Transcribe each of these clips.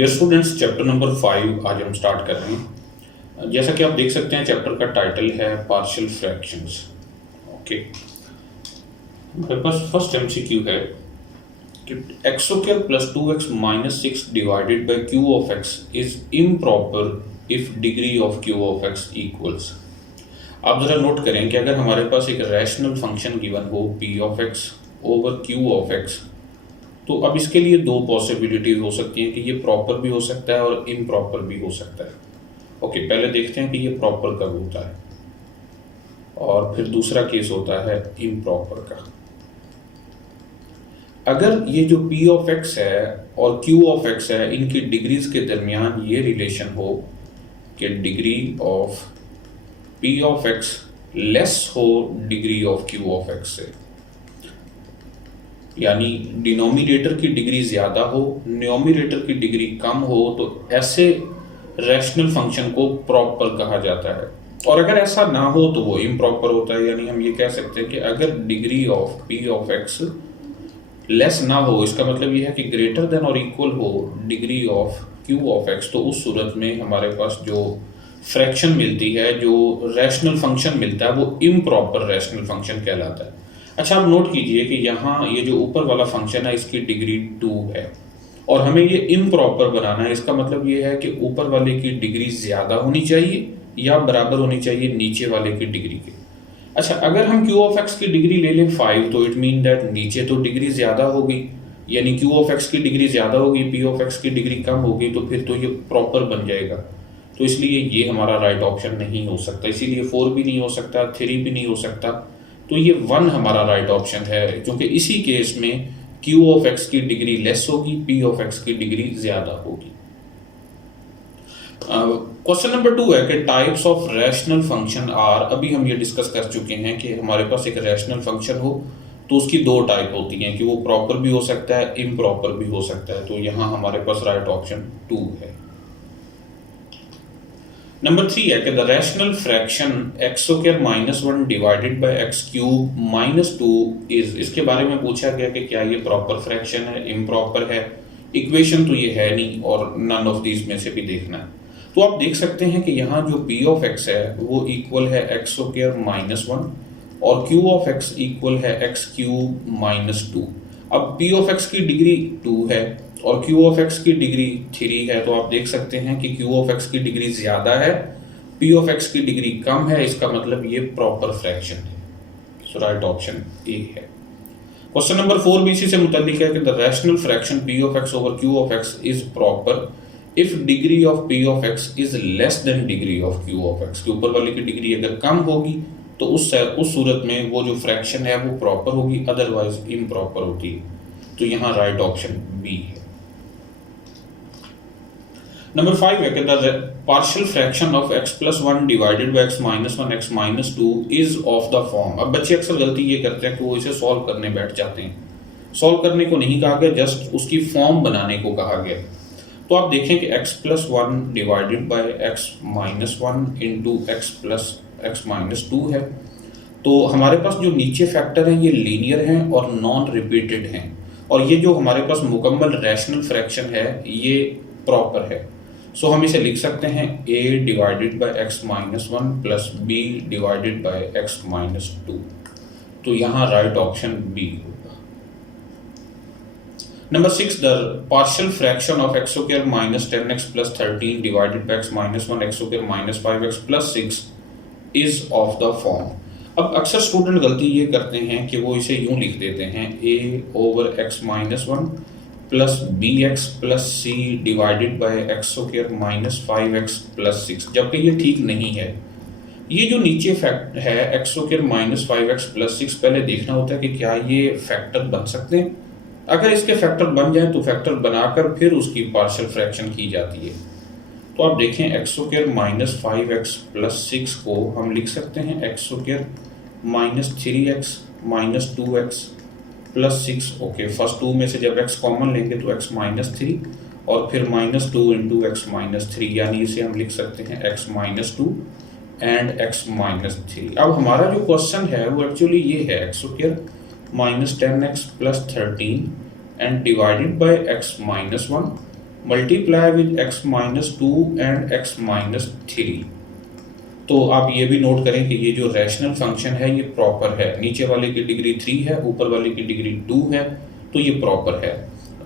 Dear students, chapter number 5 आज हम start कर रहे हैं। जैसा कि आप देख सकते हैं, चैप्टर का टाइटल है पार्शियल फ्रैक्शंस। ओके, हमारे पास फर्स्ट एमसीक्यू है कि x square plus 2x minus 6 divided by Q of x is improper if degree of Q of x equals. आप ज़रा नोट करें कि अगर हमारे पास एक रैशनल फंक्शन गिवन हो P of x over Q of x, तो अब इसके लिए दो पॉसिबिलिटीज हो सकती हैं कि ये प्रॉपर भी हो सकता है और इम्प्रॉपर भी हो सकता है। ओके, पहले देखते हैं कि ये प्रॉपर कब होता है और फिर दूसरा केस होता है इम्प्रॉपर का। अगर ये जो p ऑफ x है और q ऑफ x है, इनकी डिग्रीज के दरमियान ये रिलेशन हो कि degree of p of x less हो degree of q of x से, यानी डिनोमिनेटर की डिग्री ज़्यादा हो, न्यूमरेटर की डिग्री कम हो, तो ऐसे रैशनल फंक्शन को प्रॉपर कहा जाता है। और अगर ऐसा ना हो तो वो इम्प्रॉपर होता है। यानी हम ये कह सकते हैं कि अगर degree of p of x less ना हो, इसका मतलब ये है कि ग्रेटर देन और इक्वल हो degree of q of x, तो उस सूरत में हमारे पास जो फ्रैक्शन मिलती है, जो रैशनल फंक्शन मिलता है, वो इम्प्रॉपर रैशनल फंक्शन कहलाता है। अच्छा, आप नोट कीजिए कि यहाँ ये जो ऊपर वाला फंक्शन है इसकी डिग्री 2 है और हमें ये इम्प्रॉपर बनाना है। इसका मतलब ये है कि ऊपर वाले की डिग्री ज़्यादा होनी चाहिए या बराबर होनी चाहिए नीचे वाले की डिग्री के। अच्छा, अगर हम q ऑफ x की डिग्री ले लें 5, तो इट मीन दैट नीचे तो डिग्री ज़्यादा होगी, यानी q ऑफ x की डिग्री ज़्यादा होगी, p ऑफ x की डिग्री कम होगी, तो फिर तो ये प्रॉपर बन जाएगा। तो इसलिए ये हमारा राइट ऑप्शन नहीं हो सकता, इसीलिए 4 भी नहीं हो सकता, 3 भी नहीं हो सकता, तो ये 1 हमारा राइट ऑप्शन है, क्योंकि इसी केस में q ऑफ x की डिग्री लेस होगी, p ऑफ x की डिग्री ज़्यादा होगी। क्वेश्चन नंबर 2 है कि types of rational function are. अभी हम ये डिस्कस कर चुके हैं कि हमारे पास एक रैशनल फंक्शन हो तो उसकी दो टाइप होती हैं कि वो प्रॉपर भी हो सकता है, इम्प्रॉपर भी हो सकता है। तो यहाँ हमारे पास राइट ऑप्शन 2 है। नंबर 3 है कि the rational fraction x square minus 1 divided by x cube minus 2 is. इसके बारे में पूछा गया कि क्या ये प्रॉपर फ्रैक्शन है, इम्प्रॉपर है। इक्वेशन तो ये है नहीं और नन ऑफ दीज में से भी देखना है। तो आप देख सकते हैं कि यहाँ जो p ऑफ x है वो इक्वल है एक्स स्क्वायर माइनस 1 और q ऑफ x इक्वल है एक्स क्यूब माइनस 2। अब p ऑफ x की डिग्री 2 है और q ऑफ x की डिग्री 3 है, तो आप देख सकते हैं कि q ऑफ x की डिग्री ज़्यादा है, p ऑफ x की डिग्री कम है। इसका मतलब ये प्रॉपर फ्रैक्शन है। सो राइट ऑप्शन ए है। क्वेश्चन नंबर 4 भी इसी से मुताल्लिक है कि the rational fraction p of x over q of x is proper if degree of p of x is less than degree of q of x। के ऊपर वाले की डिग्री अगर कम होगी तो उस सूरत में वो जो फ्रैक्शन है वो प्रॉपर होगी, अदरवाइज इम्प्रॉपर होती है। तो यहाँ राइट ऑप्शन बी है। नंबर 5 है कि the partial fraction of x plus 1 divided bye x minus 1 x minus 2 is of the form. अब बच्चे अक्सर गलती ये करते हैं कि वो इसे सॉल्व करने बैठ जाते हैं। सॉल्व करने को नहीं कहा गया, जस्ट उसकी फॉर्म बनाने को कहा गया। तो आप देखें कि x plus 1 divided bye x minus 1 into x plus x minus 2 है। तो हमारे पास जो नीचे फैक्टर हैं ये लीनियर हैं और नॉन रिपीटेड हैं, और ये जो हमारे पास मुकम्मल रैशनल फ्रैक्शन है ये प्रॉपर है। सो हम इसे लिख सकते हैं a divided bye x minus 1 plus b divided by x minus 2। तो यहाँ राइट ऑप्शन बी होगा। Number 6, the partial fraction of x square minus 10x plus 13 divided by x minus 1 x square minus 5x plus 6 is of the form. अब अक्सर student गलती ये करते हैं कि वो इसे यूं लिख देते हैं a over x minus 1 plus B x plus c divided by x square minus 5x plus 6, जबकि ये ठीक नहीं है। ये जो नीचे फैक्ट है x square minus 5x plus 6, पहले देखना होता है कि क्या ये फैक्टर बन सकते हैं। अगर इसके फैक्टर बन जाए तो फैक्टर बनाकर फिर उसकी पार्शियल फ्रैक्शन की जाती है। तो आप देखें x square minus 5x plus 6 को हम लिख सकते हैं x square minus 3x minus 2x plus 6। Okay, first 2 में से जब x कॉमन लेंगे तो x माइनस 3 और फिर माइनस 2 इंटू एक्स माइनस 3, यानी इसे हम लिख सकते हैं x minus 2 and x minus 3। अब हमारा जो क्वेश्चन है वो एक्चुअली ये है x square minus 10x plus 13 and divided by x minus 1 multiply with x minus 2 and x minus 3। तो आप ये भी नोट करें कि ये जो रैशनल फंक्शन है ये प्रॉपर है, नीचे वाले की डिग्री 3 है, ऊपर वाले की डिग्री 2 है, तो ये प्रॉपर है।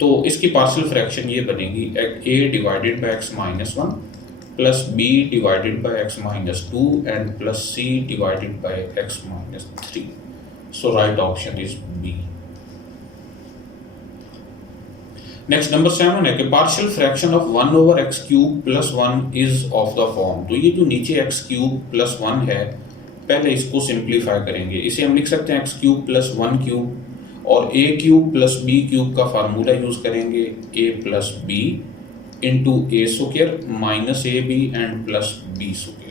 तो इसकी पार्शियल फ्रैक्शन ये बनेगी a divided bye x minus 1 plus b divided by x minus 2 and plus c divided by x minus 3। So right option is b। Next number 7 है कि partial fraction of 1 over x cube plus 1 is of the form. तो ये जो नीचे x cube plus 1 है, पहले इसको simplify करेंगे। इसे हम लिख सकते हैं एक्स क्यूब प्लस 1 क्यूब, और A cube plus B cube का फार्मूला यूज करेंगे, A plus B into A square minus A B and plus B square.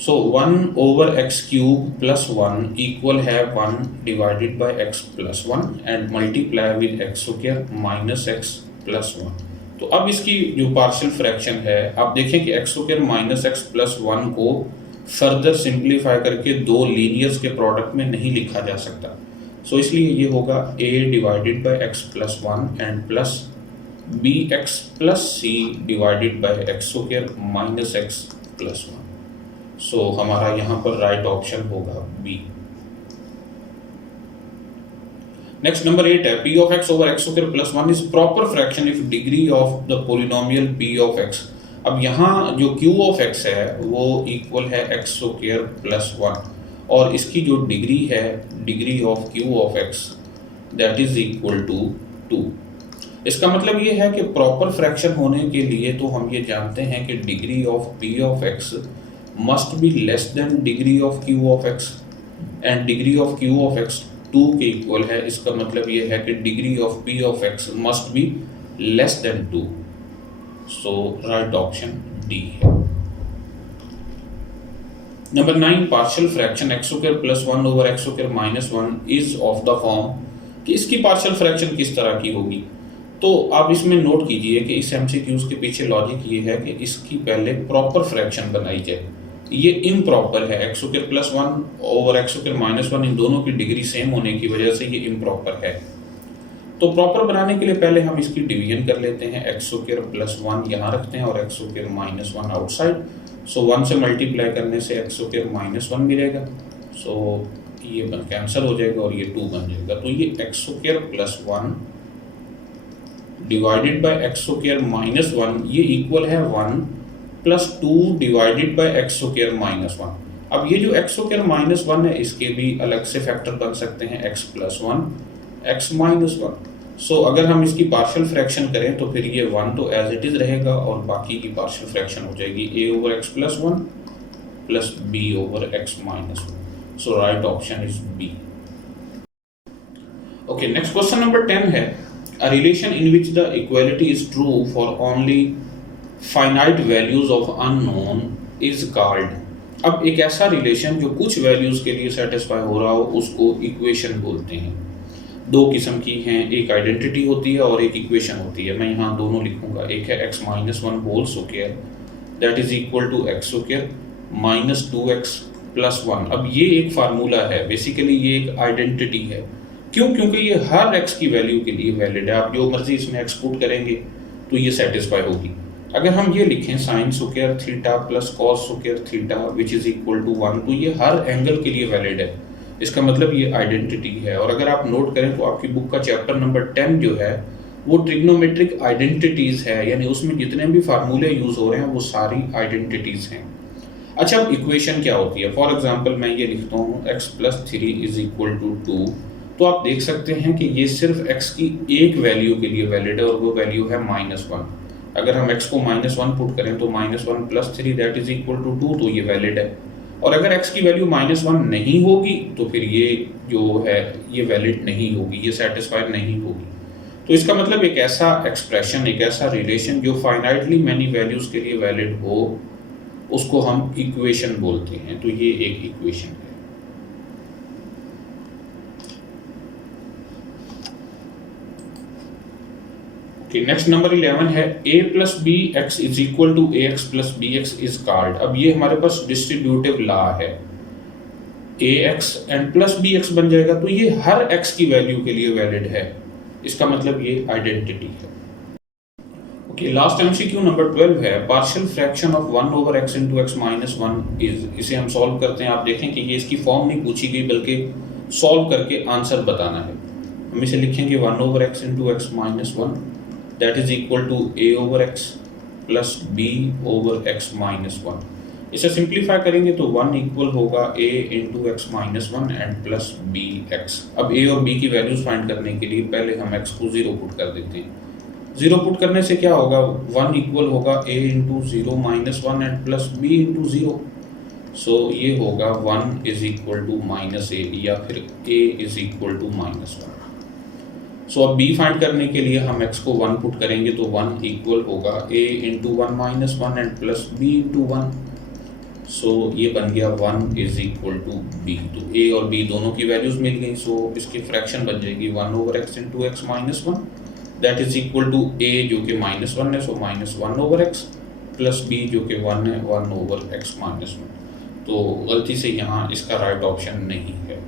So 1 over x cube plus 1 equal है 1 divided by x plus 1 and multiply with x square minus x plus 1। तो अब इसकी जो partial fraction है, आप देखें कि x square minus x plus 1 को फर्दर सिंप्लीफाई करके दो लीनियर्स के प्रोडक्ट में नहीं लिखा जा सकता। सो इसलिए ये होगा a divided by x plus 1 and plus B x plus c divided by x square minus x plus 1। So हमारा यहाँ पर राइट ऑप्शन होगा बी। नेक्स्ट नंबर 8 है p of x over x square plus 1 is proper fraction if degree of the polynomial p of x। अब यहाँ जो q of x है वो इक्वल है x स्क्वायर प्लस 1, और इसकी जो डिग्री है, degree of q of x that is equal to 2। इसका मतलब ये है कि प्रॉपर फ्रैक्शन होने के लिए तो हम ये जानते हैं कि degree of p of x must be less then degree of q of x, and degree of q of x 2 के इक्वल है। इसका मतलब ये है कि degree of p of x must be less than 2। So right option D है। Number 9 partial fraction x square plus 1 over x square minus 1 is of the form, कि इसकी पार्शियल फ्रैक्शन किस तरह की होगी। तो आप इसमें नोट कीजिए कि इस एमसीक्यूज के पीछे लॉजिक ये है कि इसकी पहले प्रॉपर फ्रैक्शन बनाई जाए। ये इम्प्रॉपर है, x square plus 1 over x square minus 1 इन दोनों की डिग्री सेम होने की वजह से ये इम्प्रॉपर है। तो प्रॉपर बनाने के लिए पहले हम इसकी डिवीजन कर लेते हैं, एक्स स्क्वायर प्लस 1 यहाँ रखते हैं और एक्स स्क्वायर माइनस 1 आउटसाइड। सो 1 से मल्टीप्लाई करने से एक्स स्क्वायर माइनस 1 मिलेगा, सो ये कैंसिल हो जाएगा और ये 2 बन जाएगा। तो ये x square plus 1 divided by x square minus 1 ये इक्वल है 1 plus 2 divided by x square minus 1। अब ये जो एक्स स्क्वायर माइनस 1 है इसके भी अलग से फैक्टर बन सकते हैं, एक्स प्लस 1 एक्स माइनस 1। सो अगर हम इसकी पार्शियल फ्रैक्शन करें तो फिर ये 1 तो एज इट इज रहेगा और बाकी की पार्शियल फ्रैक्शन हो जाएगी a over x plus 1 plus b over x minus 1। So right option is b। Okay, next question number 10 है a relation in which the equality is true for only finite values of unknown is called. अब एक ऐसा relation जो कुछ values के लिए satisfy हो रहा हो उसको इक्वेशन बोलते हैं। दो किस्म की हैं, एक आइडेंटिटी होती है और एक इक्वेशन होती है। मैं यहाँ दोनों लिखूंगा, एक है x minus 1 whole square that is equal to x square minus 2x plus 1। अब ये एक फार्मूला है, बेसिकली ये एक आइडेंटिटी है। क्यों? क्योंकि ये हर x की वैल्यू के लिए वैलिड है। आप जो मर्जी इसमें एक्सपोर्ट करेंगे तो ये सेटिस्फाई होगी। अगर हम ये लिखें sine square theta plus cos square theta which is equal to 1, तो ये हर एंगल के लिए वैलिड है। इसका मतलब ये आइडेंटिटी है। और अगर आप नोट करें तो आपकी बुक का चैप्टर नंबर 10 जो है वो ट्रिग्नोमेट्रिक आइडेंटिटीज है, यानी उसमें जितने भी फार्मूले यूज हो रहे हैं वो सारी आइडेंटिटीज हैं। अच्छा, अब इक्वेशन क्या होती है? फॉर एग्जांपल मैं ये लिखता हूँ x plus 3 is equal to 2, तो आप देख सकते हैं कि ये सिर्फ x की एक वैल्यू के लिए वैलिड है और वो वैल्यू है -1। अगर हम x को -1 पुट करें तो -1 plus 3 that is equal to 2, तो ये वैलिड है। और अगर x की वैल्यू -1 नहीं होगी तो फिर ये जो है ये वैलिड नहीं होगी, ये सेटिस्फाइड नहीं होगी। तो इसका मतलब एक ऐसा एक्सप्रेशन, एक ऐसा रिलेशन जो फाइनाइटली मैनी वैल्यूज के लिए वैलिड हो उसको हम इक्वेशन बोलते हैं। तो ये एक इक्वेशन है। नेक्स्ट नंबर 11 है a plus B x is equal to A x plus B x is called. अब ये हमारे पास डिस्ट्रीब्यूटिव लॉ है, A x and plus B x बन जाएगा, तो ये हर x की वैल्यू के लिए वैलिड है। इसका मतलब ये आइडेंटिटी है। ओके, लास्ट एमसीक्यू नंबर 12 है partial fraction of 1 over x into x minus 1 is. इसे हम सॉल्व करते हैं। आप देखें कि ये इसकी फॉर्म नहीं पूछी गई बल्कि सॉल्व करके आंसर बताना है। हम इसे लिखेंगे 1 over x into x minus 1 that is equal to a over x plus b over x minus 1। इसे सिंप्लीफाई करेंगे तो 1 इक्वल होगा a into x minus 1 and plus B x. अब a और b की वैल्यूज फाइंड करने के लिए पहले हम x को 0 पुट कर देते हैं। 0 पुट करने से क्या होगा, 1 इक्वल होगा a into 0 minus 1 and plus b into 0। So ये होगा 1 is equal to minus a या फिर a is equal to minus 1। So अब b फाइंड करने के लिए हम x को 1 पुट करेंगे तो 1 इक्वल होगा a into 1 minus 1 and plus b into 1। सो ये बन गया 1 इज इक्वल टू बी। तो a और b दोनों की वैल्यूज मिल गई। सो इसकी फ्रैक्शन बन जाएगी 1 over x into x minus 1 that is equal to a जो कि माइनस 1 है, so minus 1 over x plus b जो कि 1 है, 1 ओवर एक्स माइनस 1। तो गलती से यहाँ इसका राइट ऑप्शन नहीं है।